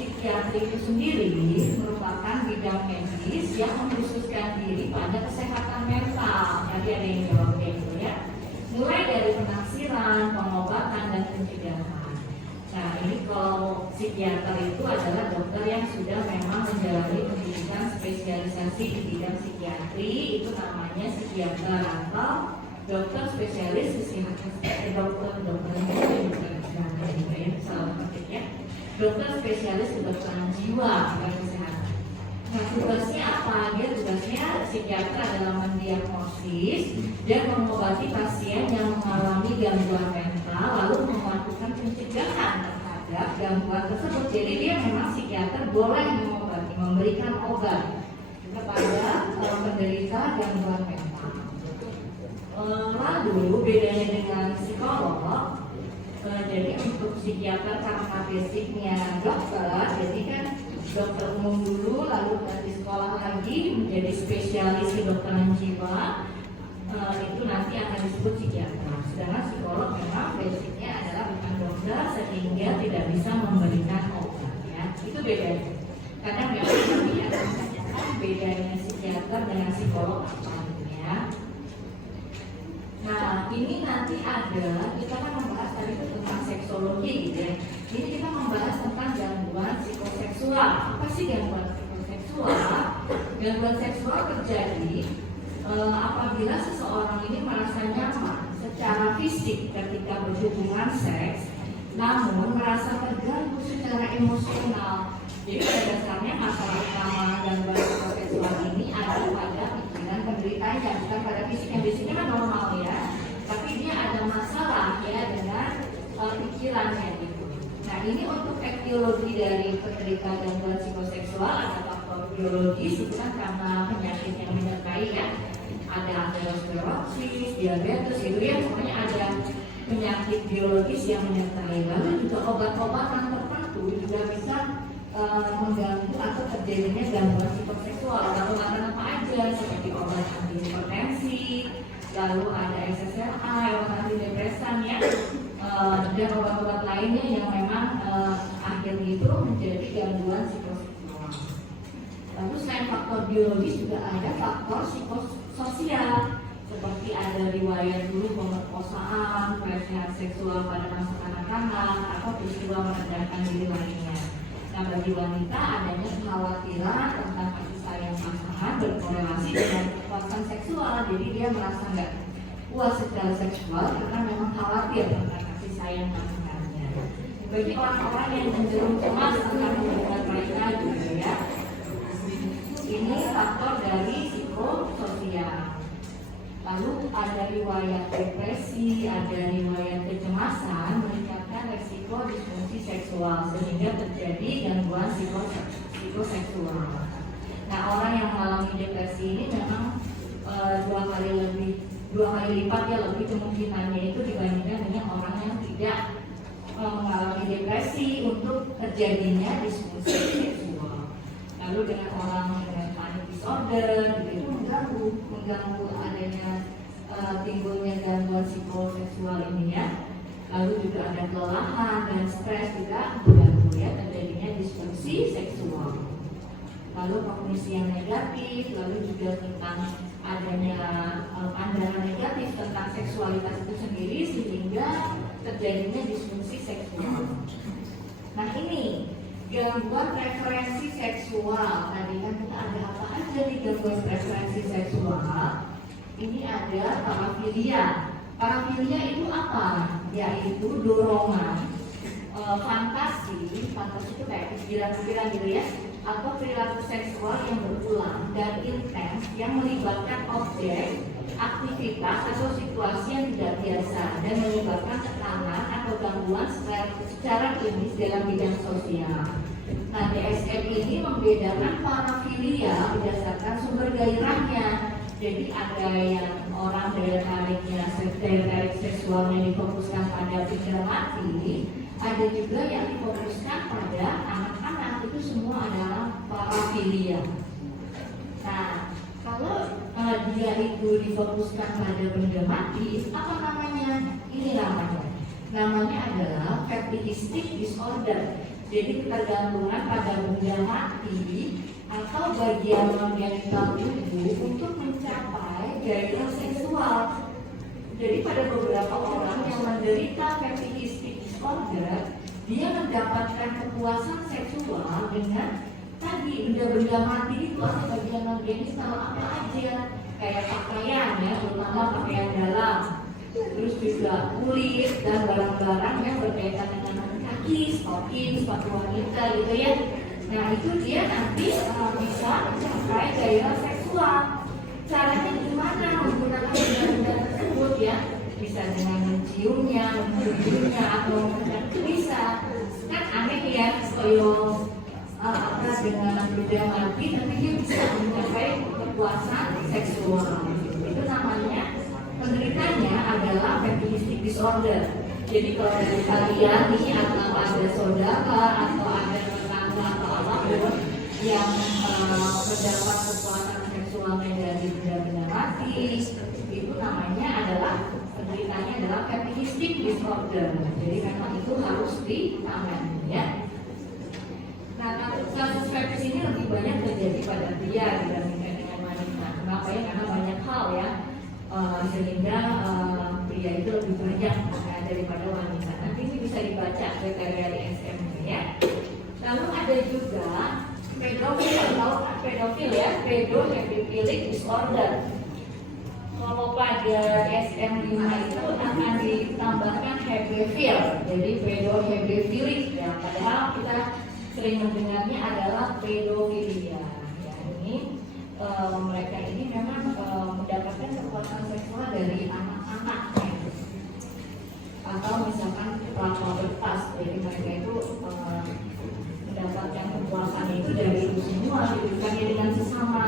psikiatri itu sendiri merupakan bidang medis yang mengkhususkan diri pada kesehatan mental. Tadi ada yang jawab gitu ya. Mulai dari penaksiran, pengobatan, dan pencegahan. Nah, ini kalau psikiater itu adalah dokter yang sudah memang menjalani pendidikan spesialisasi di bidang psikiatri, itu namanya psikiater atau dokter spesialis psikiatri, dokter spesialis kedokteran jiwa dan kesehatan. Nah, tugasnya apa? Dia tugasnya psikiater adalah mendiagnosis dan mengobati pasien yang mengalami gangguan mental, lalu melakukan pencegahan terhadap gangguan tersebut. Jadi dia memang psikiater boleh mengobati, memberikan obat kepada penderita gangguan mental. Lalu bedanya dengan psikolog, jadi untuk psikiater karena basicnya dokter, jadi kan dokter umum dulu, lalu nanti sekolah lagi menjadi spesialis kedokteran jiwa, itu nanti akan disebut psikiater. Sedangkan psikolog memang basicnya adalah bukan dokter sehingga tidak bisa memberikan obat ya. Itu bedanya. Karena memang kami akan menanyakan bedanya psikiater dengan psikolog apa ya. Nah, ini nanti ada, kita kan membahas tadi tentang seksologi gitu ya. Ini kita membahas tentang gangguan psikoseksual. Apa sih gangguan psikoseksual? Gangguan seksual terjadi apabila seseorang ini merasa nyaman secara fisik ketika berhubungan seks, namun merasa terganggu secara emosional. Jadi pada dasarnya masalah utama gangguan psikoseksual ini ada pada pikiran penderitanya, bukan pada fisiknya. Fisiknya kan normal ya, tapi dia ada masalah ya dengan pikirannya gitu. Nah, ini untuk etiologi dari penderita gangguan psikoseksual ada faktor biologis, itu kan karena penyakit yang menyertai ya. Ada aterosklerosis, diabetes gitu ya, pokoknya ada penyakit biologis yang menyertai. Lalu juga obat-obatan tertentu juga bisa mengganggu atau terjadinya gangguan psikoseksual. Obat-obatan apa aja seperti obat antihipertensi, lalu ada SSRI, obat antidepresan ya, dan obat-obat lainnya yang memang akhirnya itu menjadi gangguan psikoseksual. Lalu selain faktor biologis juga ada faktor psikososial, seperti ada riwayat dulu pemerkosaan, pelecehan seksual pada masa kanak-kanak, atau peristiwa merendahkan diri lainnya. Nah, bagi wanita adanya kekhawatiran tentang kasih sayang pasangan berkorelasi dengan kekuatan seksual. Jadi dia merasa nggak puas secara seksual karena memang khawatir tentang kasih sayang pasangannya. Bagi orang-orang yang cenderung cemas tentang hubungan mereka juga ya, ini faktor dari psikososial. Lalu ada riwayat depresi, ada riwayat kecemasan meningkatkan resiko disfungsi seksual sehingga terjadi gangguan psikoseksual. Nah, orang yang mengalami depresi ini memang dua kali lipat ya lebih kemungkinannya itu dibandingkan dengan orang yang tidak mengalami depresi untuk terjadinya disfungsi seksual. Lalu dengan orang dengan panic disorder itu mengganggu adanya timbulnya gangguan psikoseksual ini ya. Lalu juga ada kelelahan dan stres juga mengganggu ya terjadinya disfungsi seksual. Lalu kognisi yang negatif, lalu juga tentang adanya pandangan negatif tentang seksualitas itu sendiri sehingga terjadinya disfungsi seksual. Nah, ini gangguan preferensi seksual. Tadi kan kita ada apa aja di gangguan preferensi seksual? Ini ada parafilia. Parafilia itu apa? Yaitu dorongan, fantasi itu kayak pikiran-pikiran gitu ya, atau perilaku seksual yang berulang dan intens yang melibatkan objek, aktivitas atau situasi yang tidak biasa dan menyebabkan tekanan atau gangguan secara klinis dalam bidang sosial. Nah, DSM ini membedakan parafilia berdasarkan sumber gairahnya. Jadi ada yang orang daya tarik seksualnya difokuskan pada benda mati, ada juga yang difokuskan pada anak-anak. Itu semua adalah parafilia. Nah, kalau dia itu difokuskan pada benda mati, apa namanya? Ini namanya adalah fetishistic disorder. Jadi ketergantungan pada benda mati atau bagian genital tubuh untuk mencapai gairah seksual. Jadi pada beberapa orang yang menderita fetishistic disorder, dia mendapatkan kepuasan seksual dengan tadi benda-benda mati itu atau bagian non genital apa aja, kayak pakaian ya, terutama pakaian dalam, terus juga kulit dan barang-barang yang berkaitan dengan kaki, stocking, sepatu wanita gitu ya. Nah itu dia nanti bisa mencapai gairah seksual. Caranya gimana menggunakan benda-benda tersebut ya? Bisa dengan menciumnya, menggigitnya, atau itu bisa. Kan aneh ya, kalau dengan benda mati nanti dia bisa mencapai kepuasan seksual. Itu namanya, penderitanya adalah fetishistic disorder. Jadi kalau dari kalian nih atau ada saudara atau ada tetangga atau apapun yang mendapat kepuasan seksualnya dari benda-benda mati, itu namanya adalah penderitanya adalah fetishistic disorder. Jadi memang itu harus ditangani ya. Nah, kasus fetish ini lebih banyak terjadi pada pria dibandingkan dengan wanita. Kenapa ya? Karena banyak hal ya, sehingga pria itu lebih banyak daripada wanita. Nanti ini bisa dibaca kriteria DSM ya. Lalu ada juga pedofil atau pedofil ya, pedohemophilic disorder. Kalau pada DSM 5 itu akan ditambahkan hebefil, jadi pedohemophilic ya. Padahal kita sering mendengarnya adalah pedofilia. Ya, ini mereka ini memang mendapatkan kepuasan seksual dari anak-anak atau misalkan pelaku bertas. Jadi mereka itu mendapatkan kepuasan itu dari itu semua, bukan dengan sesama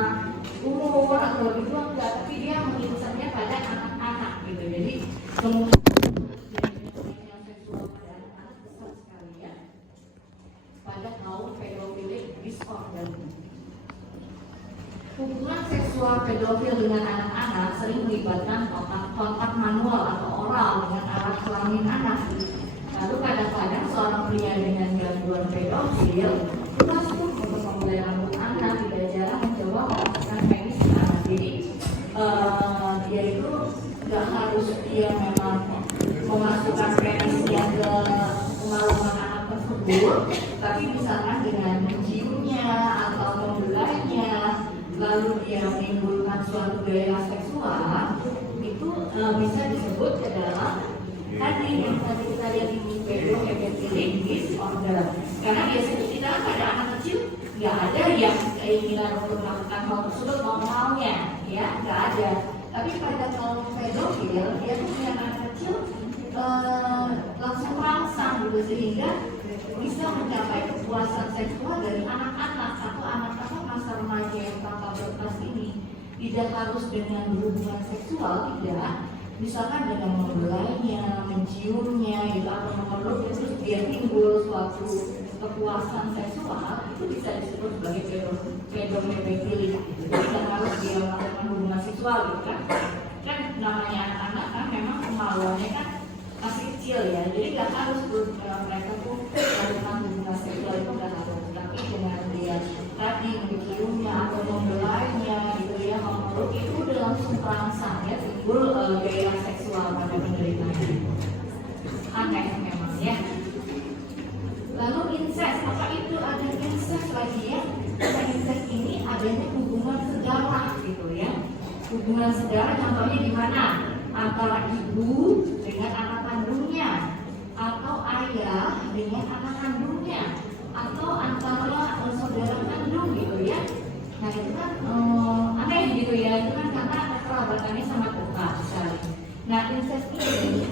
umur atau lebih tua enggak, tapi dia mengincarnya pada anak-anak gitu. Jadi kemudian seksual pada anak besar sekali ya pada kaum pedofilik disorder. Hubungan seksual pedofil dengan anak-anak sering melibatkan kontak manual atau oral dengan alat kelamin anak. Lalu kadang-kadang seorang pria dengan gangguan pedofil itu langsung untuk memulai rambut anak, tidak jarang mencoba melakukan penis anak. Jadi dia itu nggak harus dia memang memasukkan penisnya ke kemaluan anak tersebut, tapi misalkan dengan menciumnya atau membelainya, lalu dia menimbulkan suatu gairah seksual, itu bisa disebut adalah tadi yang tadi kita lihat ini pedohemophilic disorder. Karena biasanya kita pada anak kecil nggak ada yang keinginan untuk melakukan hal tersebut normalnya, ya nggak ada. Tapi pada kaum pedofil dia tuh punya anak kecil langsung merangsang gitu, sehingga bisa mencapai kepuasan seksual dari anak-anak atau anak-anak masa remaja yang tanpa bertas ini. Tidak harus dengan hubungan seksual, tidak. Misalkan dengan membelainya, menciumnya, gitu, atau memeluk, terus dia timbul suatu kepuasan seksual, itu bisa disebut sebagai pedohemophilic. Jadi tidak harus dia melakukan hubungan seksual, gitu kan? Kan namanya anak-anak kan memang kemaluannya kan masih kecil ya, jadi nggak harus mereka tuh melakukan hubungan seksual, itu nggak harus. Tapi dengan dia tadi menciumnya atau membelainya, gitu ya, memeluk, itu udah langsung terangsang ya, timbul gairah seksual pada penderitanya. Aneh memang ya. Lalu incest, apa itu ada incest lagi ya? Pada incest ini adanya hubungan sedarah gitu ya. Hubungan sedarah contohnya di mana? Antara ibu dengan anak kandungnya, atau ayah dengan anak kandungnya, atau antara saudara kandung gitu ya. Nah itu kan aneh gitu ya, itu kan karena kerabatannya sangat dekat sekali. Nah incest ini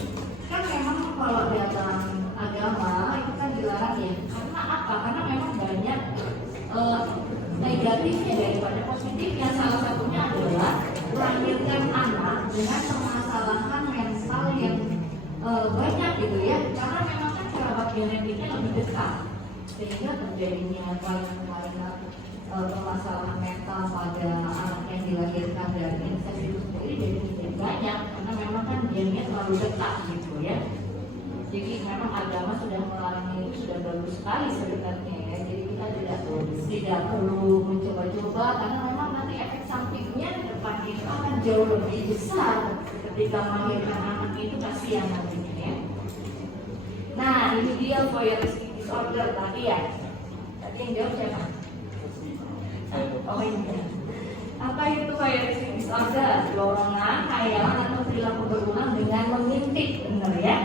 kan memang kalau dalam agama itu kan dilarang ya. Karena apa? Karena memang banyak negatifnya daripada positifnya. Salah satunya adalah melahirkan anak dengan permasalahan mental yang banyak gitu ya. Karena memang kan kerabat genetiknya lebih dekat, sehingga terjadinya permasalahan mental pada anak yang dilahirkan dari incest itu sendiri jadi tidak banyak, karena memang kan gennya terlalu dekat gitu ya. Jadi memang agama sudah melarang itu sudah bagus sekali sebenarnya ya. Jadi kita tidak perlu mencoba-coba karena memang nanti efek sampingnya di depan itu akan jauh lebih besar ketika melahirkan anak itu, kasihan nantinya ya. Nah ini dia voyeuristic disorder tadi ya. Tadi yang jawab siapa? Oh ini. Apa itu voyeuristic disorder? Dorongan, khayalan atau perilaku berulang dengan mengintip, benar ya?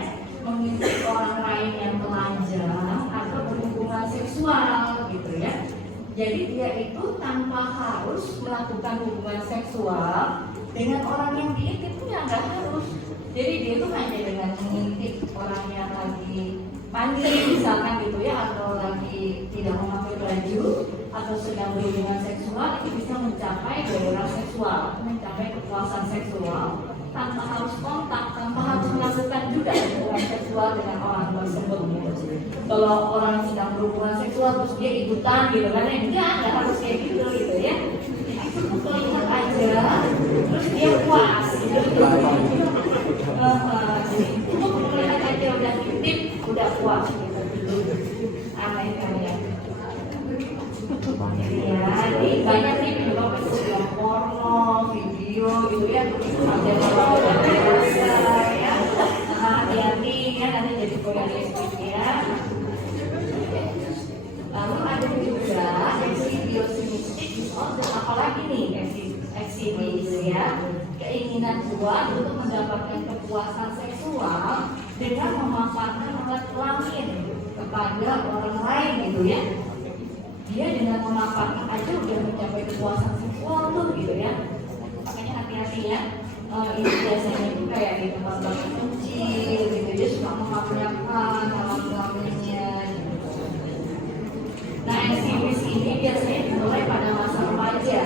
Mengintip orang lain yang telanjang atau berhubungan seksual gitu ya. Jadi dia itu tanpa harus melakukan hubungan seksual dengan orang yang diintip itu nggak harus. Jadi dia itu hanya dengan mengintip orang yang lagi mandi misalkan gitu ya, atau lagi tidak memakai baju atau sedang berhubungan seksual, itu bisa mencapai gairah seksual, mencapai kepuasan seksual tanpa harus kontak, tanpa harus melakukan juga hubungan seksual dengan orang tersebut gitu. Kalau orang sedang berhubungan seksual terus dia ikutan gitu kan, enggak harus kayak gitu ya. Itu tuh lihat aja terus dia puas gitu. Untuk melihat aja udah titip, udah puas gitu. Aneh kan ya. Ya, jadi banyak nih film porno, video gitu ya, ada kalau ya, hati-hati ya nanti jadi voyeuristik ya. Lalu ada juga exhibitionistic disorder, apalagi nih exhibition ya, keinginan kuat untuk mendapatkan kepuasan seksual dengan memanfaatkan alat kelamin kepada orang lain gitu ya. Dia dengan memanfaatkan aja udah mencapai kepuasan seksual tuh gitu ya. Makanya hati-hati ya. Ini biasanya itu kayak di tempat-tempat kecil gitu, dia suka memanfaatkan alat kelaminnya gitu. Nah eksibisi ini biasanya dimulai pada masa remaja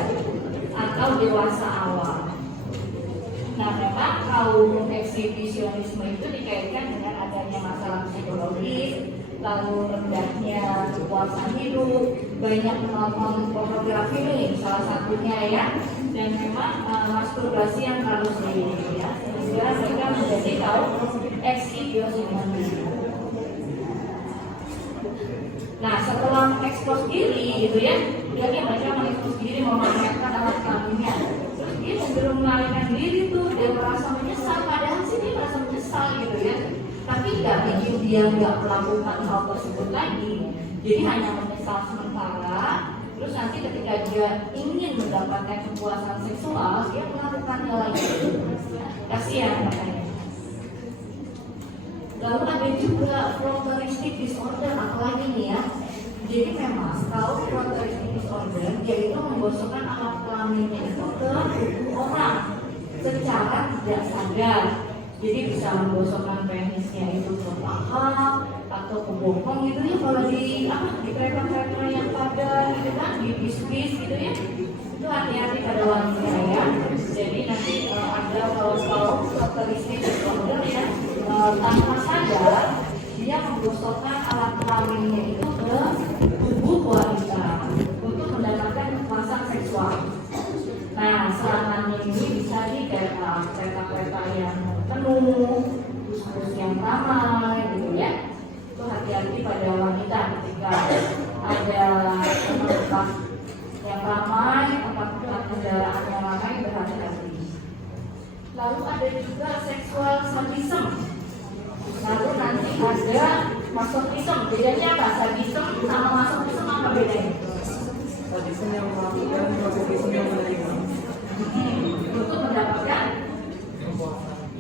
atau dewasa awal. Nah memang kaum eksibisionisme itu dikaitkan dengan adanya masalah psikologis, lalu rendahnya kepuasan hidup, banyak menonton pornografi nih salah satunya ya, dan memang masturbasi yang terlalu sering ya, sehingga mereka menjadi kaum eksibisionisme. Nah setelah mengekspos diri gitu ya, mereka mengekspos diri, memamerkan alat kelaminnya, terus dia sebelum melarikan diri tuh dia merasa menyesal, padahal sih dia merasa menyesal gitu ya, tapi nggak bikin dia nggak melakukan hal tersebut lagi, jadi hanya menyesal sementara, terus nanti ketika dia ingin mendapatkan kepuasan seksual dia melakukannya lagi, kasihan makanya. Lalu ada juga frontoristic disorder, apalagi nih ya. Jadi memang kalau frontoristic disorder dia itu menggosokkan alat kelaminnya itu ke orang secara tidak sadar. Jadi bisa menggosokkan penisnya itu ke paha atau ke bokong gitu ya. Kalau di kereta-kereta yang padat gitu kan, di bis-bis gitu ya. Itu hati-hati pada wanita ya. Jadi nanti ada kalau frontoristic disorder ya, tanpa sadar dia menggosokkan alat kelaminnya itu ke tubuh wanita untuk mendapatkan kepuasan seksual. Nah serangannya ini bisa di kereta-kereta yang penuh, bus-bus yang ramai gitu ya. Itu hati-hati pada wanita ketika ada tempat yang ramai, tempat kendaraan yang ramai, berhati-hati. Lalu ada juga seksual sadism. Lalu nanti ada masochism. Bedanya apa? Sadism sama masochism apa bedanya? Sadism yang melakukan, masochism yang menerima. Untuk mendapatkan,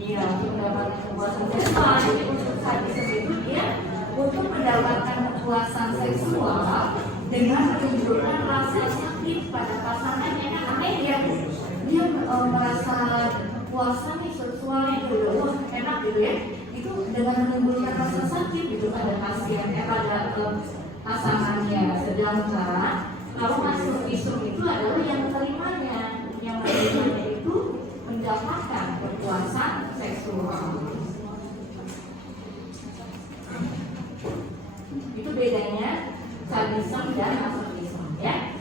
iya, untuk mendapatkan kepuasan seksual. Jadi untuk sadism itu dia untuk mendapatkan kepuasan seksual dengan menunjukkan rasa sakit pada pasangannya. Kan aneh ya, dia merasa kepuasan nih seksualnya itu, enak gitu ya. Itu dengan menimbulkan rasa sakit gitu pada pasien pada pasangannya. Sedangkan kalau masochism itu adalah yang menerimanya itu mendapatkan kepuasan seksual. Itu bedanya sadism dan masochism ya.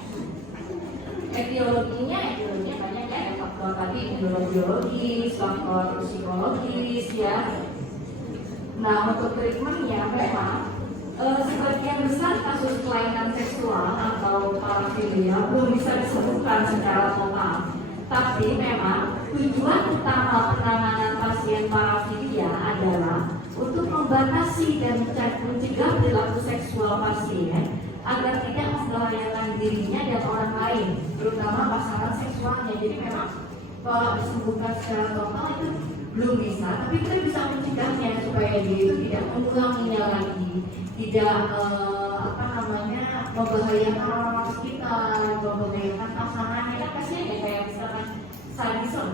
Etiologinya banyak ya, ada faktor tadi biologis, faktor psikologis ya. Nah, untuk treatmentnya memang sebagian besar kasus kelainan seksual atau parafilia belum bisa disembuhkan secara total. Tapi memang tujuan utama penanganan pasien parafilia adalah untuk membatasi dan mencegah perilaku seksual pasien agar tidak membahayakan dirinya dan orang lain, terutama pasangan seksualnya. Jadi memang kalau disembuhkan secara total itu belum bisa, tapi kita bisa mencegahnya supaya dia itu tidak mengulanginya lagi, tidak membahayakan orang sekitar, membahayakan pasangannya. Kan kasihan ya, kayak misalkan sadism.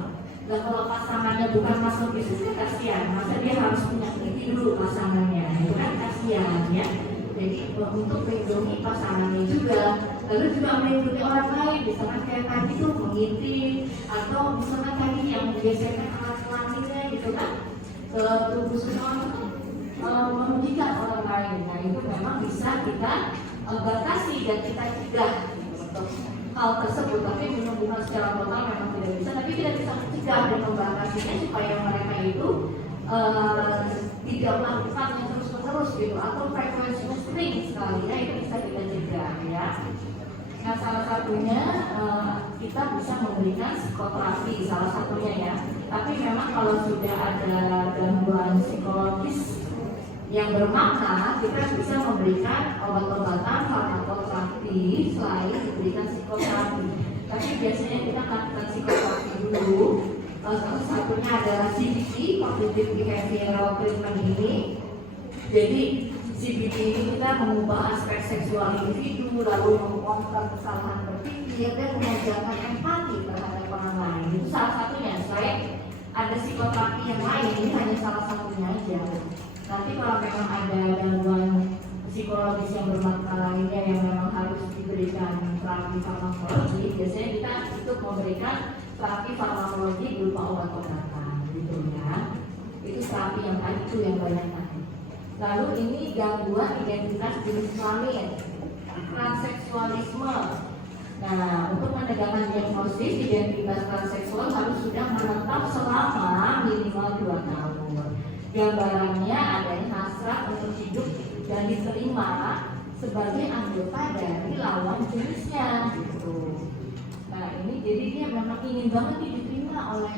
Dan kalau pasangannya bukan masokis itu kasihan, masa dia harus menyakiti dulu pasangannya, itu kan kasihan ya. Jadi untuk melindungi pasangannya juga, lalu juga melindungi orang lain, misalkan kayak tadi tuh mengintip, atau misalkan tadi yang biasanya alat kelaminnya gitu kan, ke tubuh seseorang itu merugikan orang lain. Nah itu memang bisa kita batasi dan kita cegah untuk hal tersebut. Tapi menyembuhkan secara total memang tidak bisa, tapi kita bisa mencegah dan membatasinya supaya mereka itu tidak melakukannya terus-menerus gitu, atau frekuensinya sering sekali ya, itu bisa kita cegah ya. Nah salah satunya kita bisa memberikan psikoterapi, salah satunya ya. Tapi memang kalau sudah ada gangguan psikologis yang bermakna, kita bisa memberikan obat-obatan farmakoterapi selain diberikan psikoterapi. Tapi biasanya kita lakukan psikoterapi dulu. Salah satunya adalah CBT, Cognitive Behavioral Treatment ini. Jadi CBT ini kita mengubah aspek seksual individu, lalu mengkontrol kesalahan berpikir dan mengajarkan empati terhadap orang lain. Itu salah satunya. Selain ada psikoterapi yang lain, ini hanya salah satunya aja. Nanti kalau memang ada gangguan psikologis yang bermakna lainnya yang memang harus diberikan terapi farmakologi, biasanya kita untuk memberikan terapi farmakologi berupa obat-obatan gitu ya. Itu terapi yang tadi itu yang banyak tadi. Lalu ini gangguan identitas jenis kelamin, transseksualisme. Nah, untuk menegakkan diagnosis identitas transseksual harus sudah menetap selama minimal 2 tahun. Gambarannya adanya hasrat untuk hidup dan diterima sebagai anggota dari lawan jenisnya gitu. Nah ini jadi dia memang ingin banget diterima oleh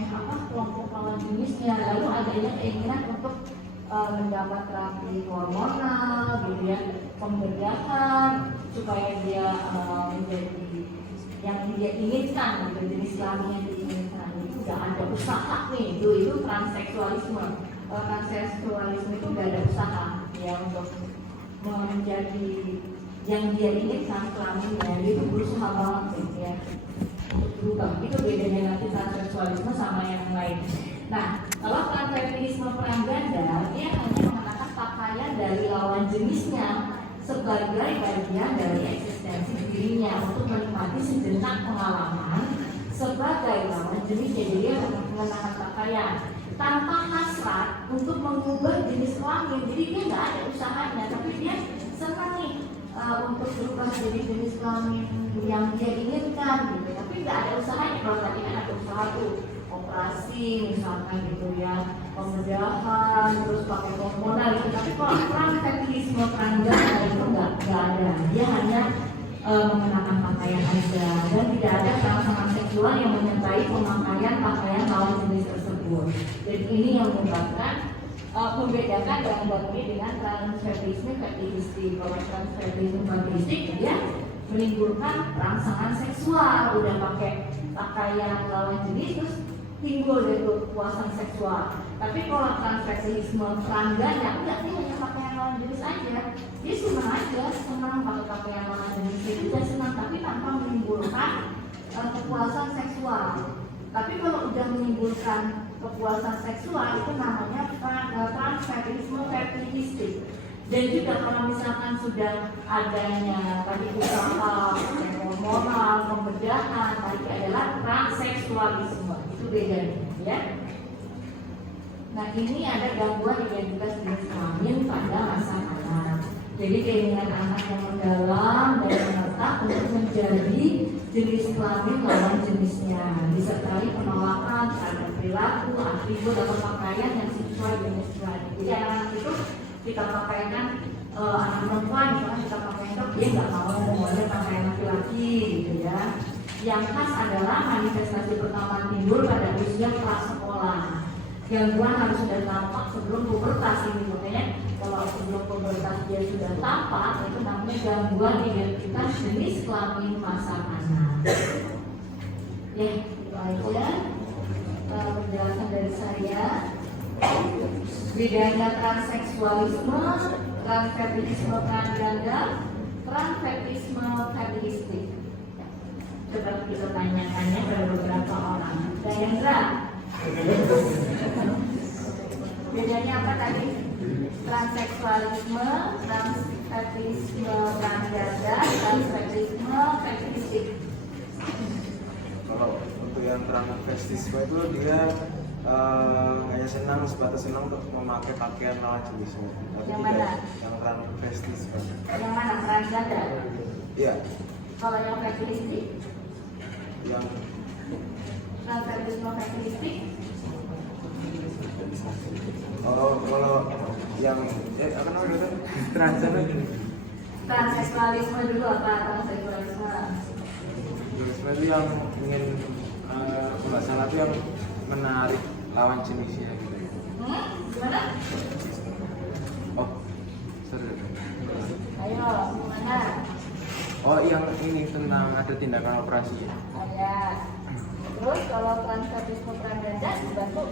kelompok lawan jenisnya. Lalu adanya keinginan untuk mendapat terapi hormonal gitu ya, pembedahan supaya dia menjadi yang dia inginkan gitu, jenis kelamin yang diinginkan. Itu gak ada usaha nih, itu transseksualisme. Transseksualisme itu gak ada usaha ya untuk menjadi yang dia inginkan kelaminnya. Dia itu berusaha banget gitu ya untuk berubah. Itu bedanya nanti transseksualisme sama yang lain. Nah, kalau transfeminisme perang ganda, dia hanya mengenakan pakaian dari lawan jenisnya sebagai bagian dari eksistensi dirinya untuk menikmati sejenak pengalaman sebagai lawan jenisnya. Jadi dia mengenakan pakaian tanpa hasrat untuk mengubah jenis kelamin. Jadi dia nggak ada usahanya, tapi dia senang nih untuk berubah jadi jenis kelamin yang dia inginkan gitu. Tapi nggak ada usahanya. Kalau tadi kan ada usaha tuh operasi misalkan gitu ya, pembedahan, terus pakai hormonal gitu. Tapi kalau transfeminisme transgender itu nggak ada. Dia hanya mengenakan pakaian aja dan tidak ada rangsangan seksual yang menyertai pemakaian pakaian lawan jenis tersebut. Jadi ini yang menyebabkan membedakan gangguan ini dengan transfeminisme fetihistik. Kalau transfeminisme fetihistik dia menimbulkan rangsangan seksual, udah pakai pakaian lawan jenis terus timbul dari kepuasan seksual. Tapi kalau transfeminisme transgender enggak, dia hanya pakaian lawan jenis aja. Dia senang pakai pakaian lawan jenis itu, dia senang tapi tanpa menimbulkan kepuasan seksual. Tapi kalau udah menimbulkan kepuasan seksual itu namanya transfeminisme fetihistik. Dan juga kalau misalkan sudah adanya tadi usaha hormonal, pembedahan, tadi adalah transseksualisme. Itu bedanya ya. Nah ini ada gangguan identitas jenis kelamin pada masa anak. Jadi keinginan anak yang mendalam dan menetap untuk menjadi jenis kelamin lawan jenisnya, disertai penolakan terhadap perilaku, atribut atau pakaian yang sesuai jenis kelamin. Jadi anak itu kita pakaikan anak perempuan, misalnya kita pakaikan dia nggak mau maunya pakaian laki-laki gitu ya. Yang khas adalah manifestasi pertama timbul pada usia prasekolah. Gangguan harus sudah tampak sebelum pubertas ini, makanya kalau sebelum pubertas dia sudah tampak itu namanya gangguan identitas jenis kelamin masa anak. Ya, itu aja penjelasan dari saya. Bedanya transseksualisme, transfeminisme transgender, transfeminisme feministik. Coba kita tanyakannya pada beberapa orang. Dayandra, bedanya apa tadi? Transseksualisme, transfeminisme transgender, transfeminisme feministik. Kalau untuk yang transvestisme itu dia hanya senang sebatas senang untuk memakai pakaian lawan jenisnya. Tapi Yang tidak mana? yang transvestisme. Yang mana? Transgender? Iya, Kalau yang feministik? yang Transfeminisme feministik? kalau yang apa namanya transgender Transseksualisme dulu apa? Transseksualisme? transvestisme itu yang ingin nggak salah itu yang menarik lawan jenisnya gitu. Gimana? Oh, sorry. Ayo, gimana? Oh, yang ini tentang ada tindakan operasi. Oh ya. Terus kalau transfeminisme transgender dibantu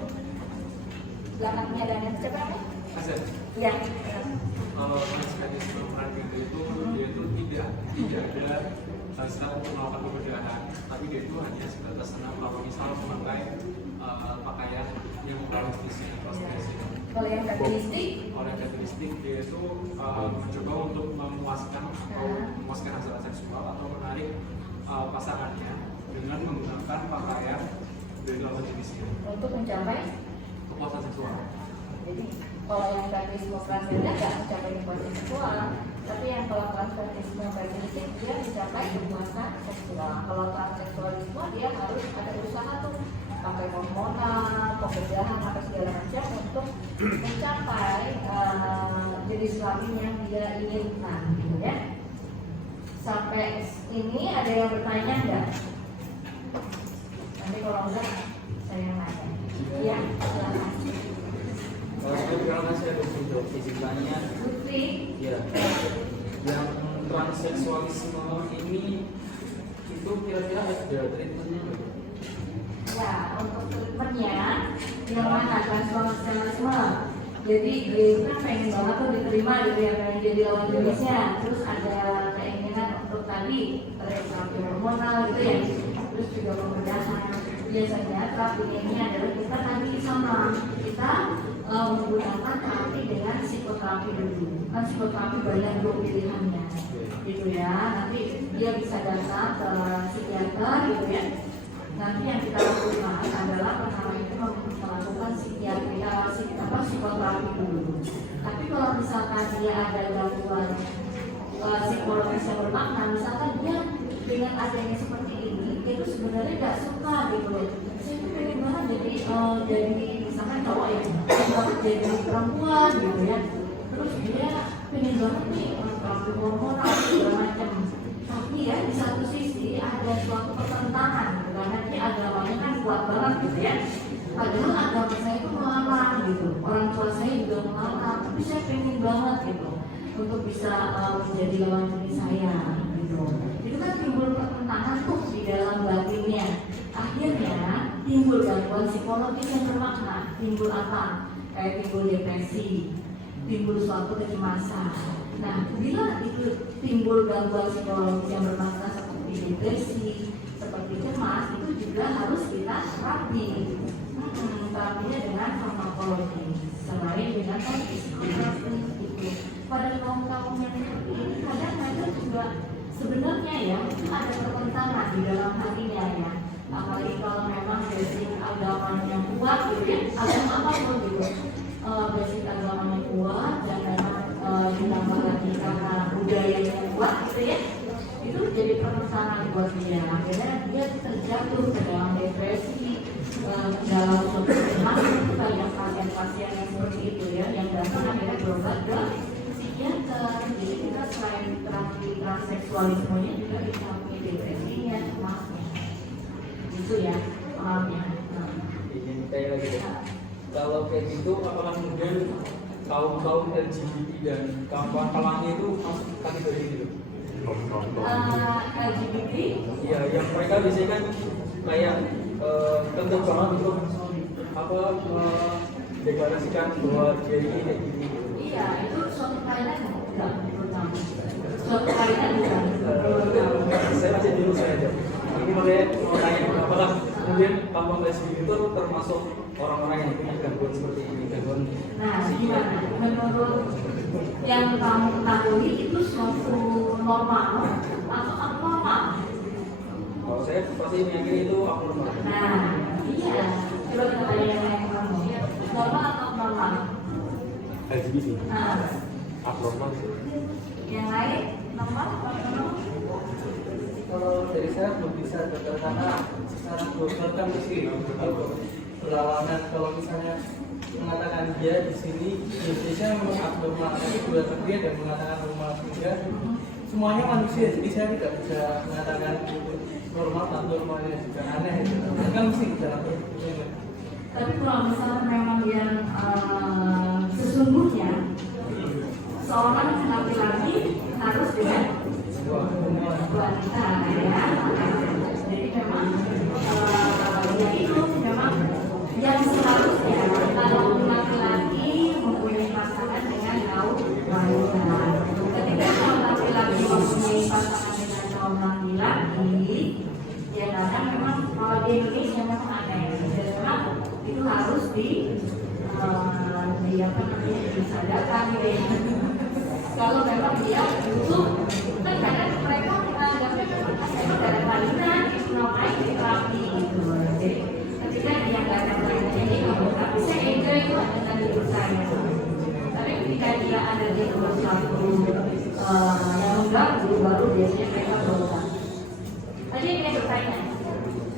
belakangnya dan siapa namanya? Asep, Iya. kalau transfeminisme transgender itu dia itu tidak ada secara penolakan kebersihan, tapi dia itu hanya sebatas senang kalau misal memakai pakaian yang mengandung jenisnya transgresi. Kalau yang feministik? Oleh karakteristik dia itu mencoba untuk memuaskan atau memuaskan hasrat seksual atau menarik pasangannya dengan menggunakan pakaian dari lawan jenisnya Untuk mencapai, kepuasan seksual. jadi kalau yang feminisme transgender nggak mencapai kepuasan seksual, tapi yang kalau transfeminisme feministik dia mencapai kepuasan seksual. Kalau transseksualisme dia harus ada usaha tuh pakai hormonal, pembedahan apa segala macam untuk mencapai jenis kelamin yang dia inginkan, gitu ya. Sampai ini ada yang bertanya enggak? Nanti kalau enggak saya nanya. Ya, silakan. Terima kasih atas fisikanya. Putri, Ya, yang transseksualisme ini itu kira-kira ada treatmentnya nggak? ya untuk treatmentnya yang mana transseksualisme? Jadi dia itu kan pengen banget tuh diterima gitu ya, pengen jadi lawan jenisnya. Terus ada keinginan untuk tadi terapi hormonal gitu ya. Terus juga pembedahan. Biasanya terapi ini adalah kita tadi sama kita menggunakan terapi dengan psikoterapi dulu. Kan psikoterapi banyak dua pilihannya, gitu ya. Nanti dia bisa datang ke psikiater gitu ya. Nanti yang kita lakukan adalah pertama itu melakukan psikoterapi dulu. Tapi kalau misalkan dia ada gangguan psikologis yang bermakna, misalkan dia dengan adanya seperti ini, itu sebenarnya nggak suka gitu loh. Saya tuh pengen banget jadi misalkan cowok ya, pengen banget jadi perempuan gitu ya. Terus dia pengen banget nih terapi hormonal segala macam. Tapi ya di satu sisi ada suatu pertentangan gitu, karena dia agamanya kan kuat banget gitu ya. Padahal agama saya itu melarang gitu, orang tua saya juga melarang, tapi saya pengen banget gitu untuk bisa menjadi lawan jenis saya gitu. Itu kan timbul pertentangan tuh di dalam batinnya. Akhirnya timbul gangguan psikologis yang bermakna. Timbul apa? Kayak timbul depresi, timbul suatu kecemasan. Nah, bila itu timbul gangguan psikologis yang bermakna seperti depresi, seperti cemas, itu juga harus kita terapi. Terapinya dengan farmakologi, selain dengan psikoterapi itu. Pada kaum-kaum yang seperti ini, kadang mereka juga sebenarnya ya itu ada pertentangan di dalam hatinya ya. Apalagi kalau memang basic agamanya kuat gitu ya, agama apapun gitu, basic agamanya kuat dan memang ditambah lagi karena budayanya kuat gitu ya, itu jadi permasalahan buat dia. Akhirnya dia terjatuh ke dalam depresi, dalam suatu kecemasan. Banyak pasien-pasien yang seperti itu ya, yang datang akhirnya berobat ke psikiater. Jadi kita selain terapi transseksualismenya juga diterapi depresinya, cemasnya. Itu ya malamnya. Izin kayak lagi deh. Kalau kayak gitu, apakah kemudian kaum LGBT dan kaum pelangi itu masuk kategori itu? LGBT? Iya, yang mereka biasanya kan kayak tentu banget itu apa deklarasikan bahwa dia ini kayak gini. Iya, itu suatu kaitan enggak terutama. Suatu kaitan bukan. Saya baca dulu saya aja. Ini makanya mau tanya, apakah kemudian kaum lesbi itu termasuk orang-orang yang punya gangguan seperti ini, gangguan? Nah, gimana? Menurut yang kamu ketahui itu suatu normal atau abnormal? Kalau saya pasti meyakini itu abnormal. Nah, iya. Coba kita tanya yang lain kamu. Normal atau abnormal? LGBT Nah, abnormal. yang lain normal atau abnormal? Kalau dari saya belum bisa dokter karena secara dokter kan mesti berlawanan. Kalau misalnya mengatakan dia di sini di Indonesia memang abnormal, tapi dua negeri ada yang mengatakan normal juga. Semuanya manusia, jadi saya tidak bisa mengatakan normal atau normalnya juga aneh. Kan mesti bicara berikutnya. Tapi kalau misalnya memang yang sesungguhnya seorang laki-laki harus dengan wanita ya. Jadi memang ya itu memang yang seharusnya kalau laki-laki mempunyai pasangan dengan kaum wanita. Ketika kalau laki-laki mempunyai pasangan dengan kaum laki-laki, ya karena memang kalau di Indonesia memang aneh. Dan memang itu harus di apa namanya disadarkan deh. Kalau memang dia butuh, kan kadang mereka menganggapnya memang ada kalinan itu ngapain terapi gitu. Jadi ketika dia nggak ada kalinan ini, tapi saya enjoy itu dengan hidup saya. Tapi ketika dia ada di sesuatu yang mengganggu, baru biasanya mereka berobat. Tadi ingin bertanya.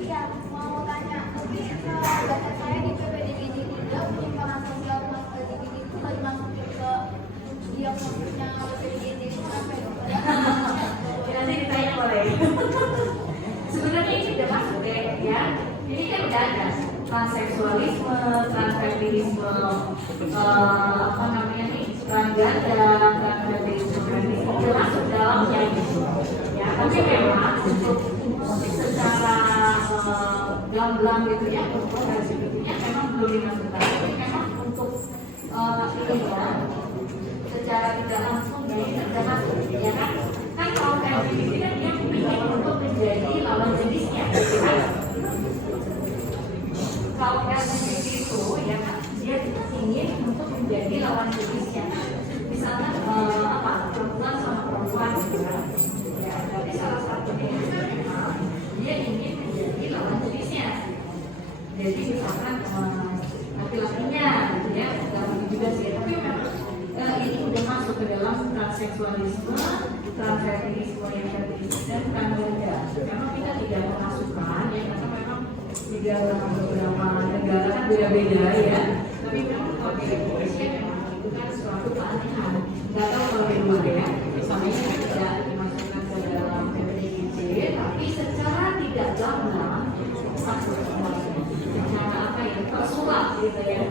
Iya, mau tanya, tapi data saya di PPDB 3 penyimpanan sosial rumah LGBT itu nggak dimasukin ke diagnosisnya PPDB itu sampai dokter. Nanti ditanya boleh. Sebenarnya ini sudah masuk deh ya. Ini kan udah ada transseksualisme, transfeminisme, apa namanya nih, transgender, transfeminisme itu masuk dalamnya gitu. Ya, tapi memang untuk secara gamblang gitu ya, untuk LGBT-nya memang belum dimasukkan. Tapi memang untuk ini ya, secara tidak langsung dia sudah masuk, ya kan? Kan kalau LGBT kan dia ingin untuk menjadi lawan jenisnya, kan? Kalau LGBT itu ya kan dia ingin untuk menjadi lawan jenisnya. Misalnya apa? Perempuan sama perempuan gitu kan? Ya, tapi salah satunya itu memang dia ingin menjadi lawan jenisnya. Jadi misalkan laki-lakinya, gitu ya, nggak juga sih. Tapi memang ini udah masuk ke dalam transseksualisme, transfeminisme yang tadi dan transgender. Memang kita tidak memasukkan ya karena memang di dalam beberapa negara kan beda-beda ya. Tapi memang kalau di Indonesia memang itu kan suatu keanehan. Nggak tahu kalau di luar ya. Misalnya tidak dimasukkan ke dalam PPDB, tapi secara tidak gamblang masuk semuanya. Secara apa ya? Tersurat gitu ya.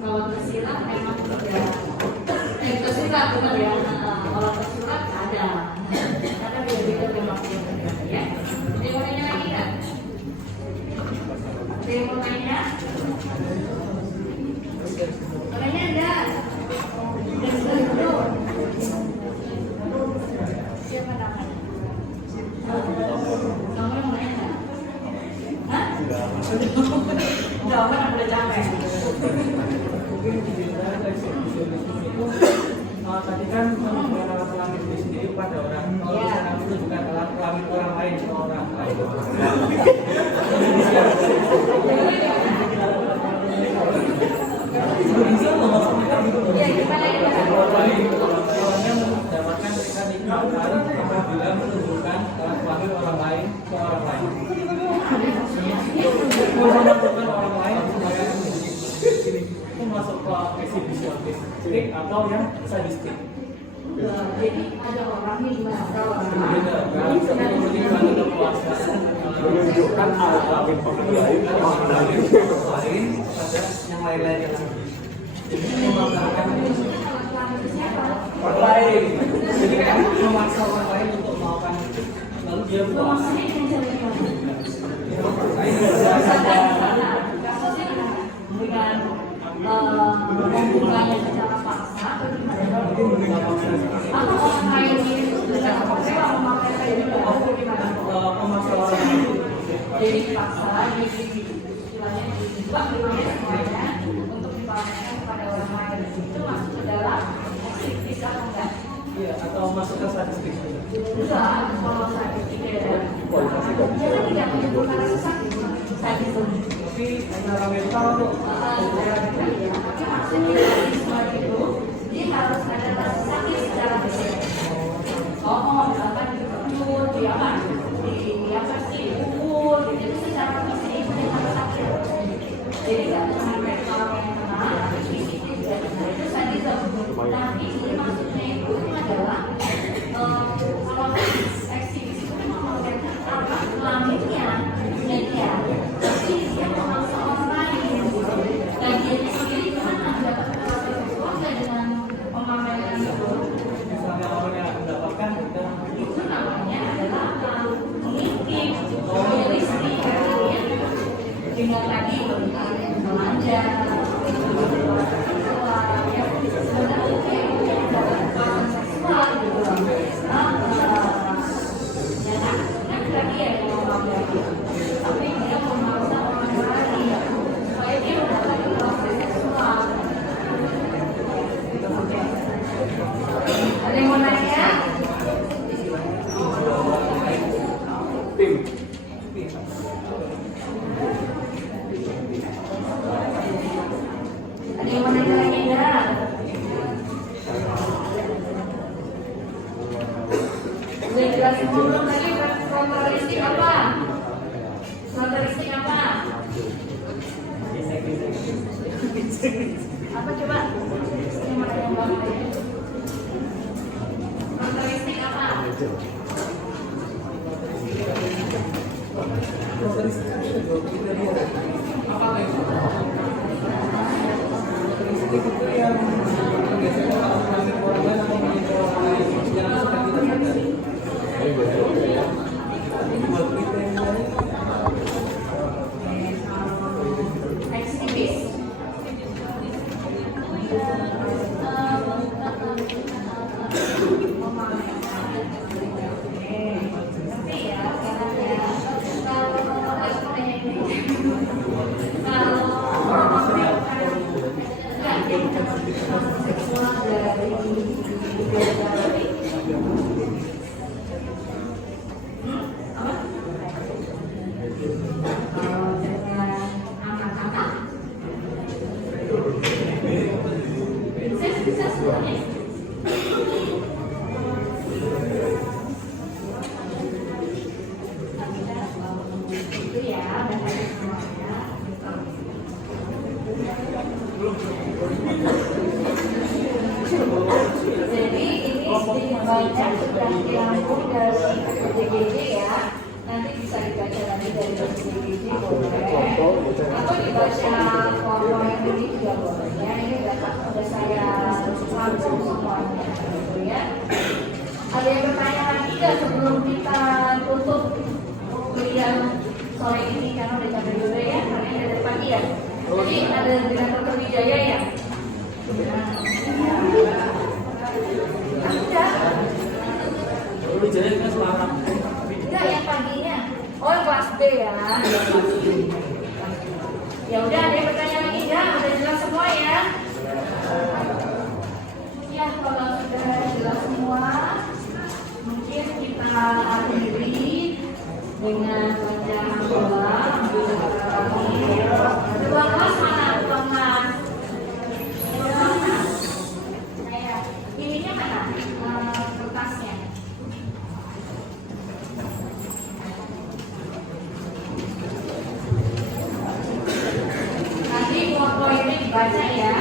Kalau tersirat memang tidak. Tersirat bukan ya. Kalau tersurat ada. Karena beda-beda memang ya. Ada yang mau nanya lagi kan? Ada yang mau nanya? Orangnya ada. Siapa namanya? Kamu yang mau nanya? Hah? Jawaban udah capek. Mungkin kita seksualisme itu tadi kan alat kelamin diri sendiri pada orang. Kalau misalnya menunjukkan alat kelamin orang lain ke orang lain. Ya gimana ya? Awalnya mendapatkan mereka nikah harus apabila menunjukkan alat atau yang sadistik? Jadi ada orang nih mas kalau Beda kan, satu memberikan kepuasan menunjukkan lain pada yang lain-lain lagi. Jadi memaksakan orang lain. Jadi kan memaksa orang lain untuk melakukan itu. Lalu dia puas. kasusnya dengan hubungannya secara paksa atau gimana? Atau orang lain itu secara paksa memakai kayak gitu atau gimana? Memaksa orang lain. Jadi dipaksa, jadi istilahnya dibuat semuanya untuk dipamerkan kepada orang lain. Itu masuk ke dalam aktivitas atau enggak? Iya, atau masuk ke sadistik. Enggak, kalau sadistik ya. Jadi tidak menimbulkan rasa sakit. Sadistik. Tapi secara mental Tapi maksudnya sadisme itu dia harus ada rasa sakit secara fisik. Oh, misalkan dikeput, dia apa? Dia pasti pukul, itu secara fisik itu dia harus sakit. Jadi nggak cuma mental yang kena, tapi fisiknya juga kena. Itu sadisme. Tapi ini maksudnya itu adalah kalau eksibisi itu memang menggunakan apa kelaminnya dia, tapi dia memaksa orang lain. Dan dia sendiri gimana dapat kekerasan seksual dengan pemameran itu? misalnya orang yang mendapatkan kita Itu namanya adalah mengintip, realistik, artinya dengan tadi belanja, sebenarnya kayak kekerasan seksual gitu. Ya kan tadi ya yang ngomong tadi, tapi dia memaksa orang lain supaya dia mendapat kekerasan seksual. Ada yang mau nanya? tim. Ada yang mau nanya lagi enggak? Udah jelasin dulu tadi karakteristik apa? Karakteristik apa? Apa coba? Ini mana yang baru ya? Karakteristik apa? Apa itu? Karakteristik itu yang biasanya kalau mengambil orang lain atau menyentuh orang lain yang suka kita sadari. Buat kita yang lain Ekstremis. Bisa semuanya. Itu ya, dan ada semuanya. Jadi ini sedikit banyak sudah dirangkum dari DGJ ya. Nanti bisa dibaca lagi dari DGJ boleh. Atau dibaca form yang ini juga boleh. Ya, ini sudah saya rangkum semuanya gitu ya. Ada yang bertanya lagi nggak sebelum kita tutup kuliah sore ini karena udah capek juga ya, karena ada dari pagi ya. Jadi ada dengan Dr. Wijaya ya. Dulu jadi kan selarang. Enggak yang paginya. Oh yang kelas B ya. Ya udah ada yang bertanya lagi ya, udah jelas semua ya. Ya kalau sudah jelas semua, mungkin kita akhiri dengan bacaan doa. Ruang kelas mana? Ruang kelas. Ininya mana? Kertasnya. Nanti poin-poinnya dibaca ya.